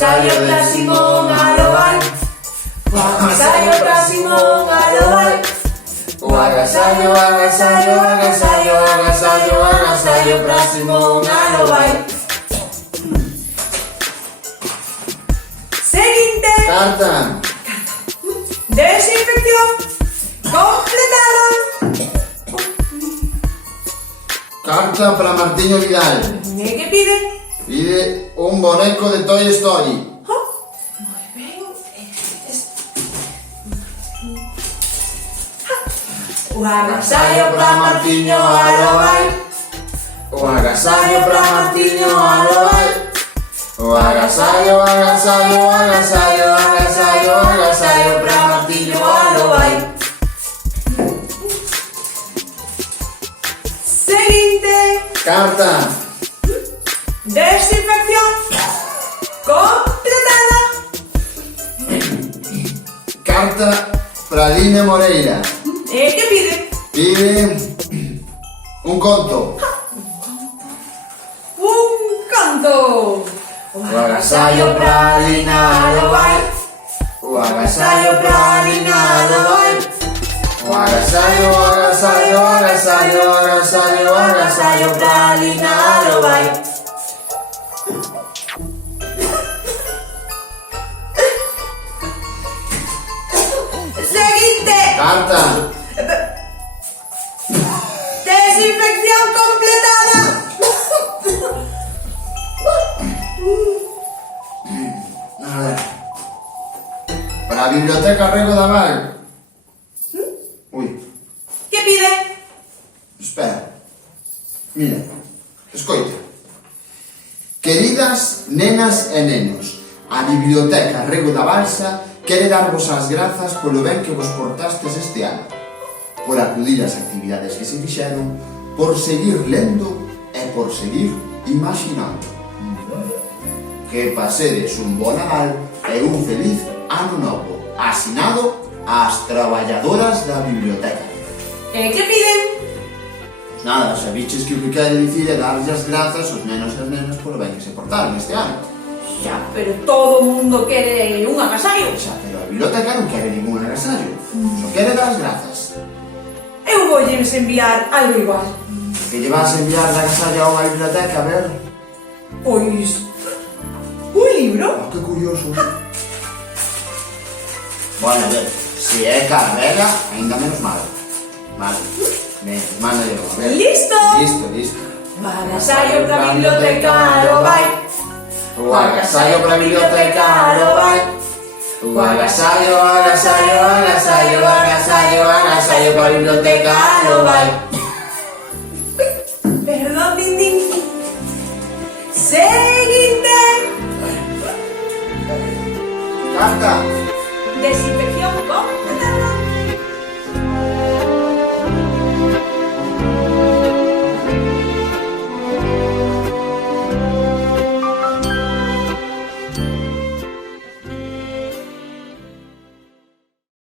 agasallo pra Simón, alo vai. O agasallo pra Simón, alo vai. O agasallo, agasallo, agasallo, agasallo, agasallo pra Simón, alo vai. Seguinte. Carta. Desinfección completada. Carta para Martiño Vidal. ¿Qué pide? Pide un boneco de Toy Story. Muy bien. O agasallo pra Martiño, alo vai. O agasallo para Martiño, alo vai. O agasallo, agasallo, agasallo, agasallo, agasallo para Martiño, alo vai. Seguinte. Carta. Desinfección completada. Carta para Line Moreira. ¿Qué pide? Pide un conto. Un canto. O agasallo pra Lina, alo vai. O agasallo pra Lina, alo vai. O agasallo, agasallo, agasallo, agasallo, agasallo pra Lina, alo vai. Seguinte. Carta. Desinfección completada. A ver. Para a Biblioteca Rego da Val. Ui, ¿Qué pide? espera. Mira, escoita. Queridas nenas e nenos, a Biblioteca Rego da Balsa quere darvos as grazas polo ben que vos portastes este ano, por acudir ás actividades que se fixeron, por seguir lendo e por seguir imaginando. Que pasedes un bo Nadal e un feliz ano novo. Asinado ás traballadoras da biblioteca. ¿Qué piden? Pois nada, sabiches que o que quere dicir é darlle as grazas aos nenos e as nenas polo ben que se portaron este ano. Ya, pero todo o mundo quere un agasallo. Xa, pero a biblioteca non quere ningún agasallo, só quere dar as grazas. Eu voulles enviar algo igual. Que lle vas a enviar de agasallo a unha biblioteca, a ver? Pois, un libro. Oh, que curioso. Bueno, a ver, se é carabela, ainda menos mal. Vale, ben, manda yo, a ver. Listo. Listo, listo. O agasallo pra biblioteca, alo vai. O agasallo para a biblioteca, alo vai. O agasallo, agasallo, agasallo, agasallo, agasallo para a biblioteca, alo vai. Perdón, din, din. Seguinte. Carta. Desinfección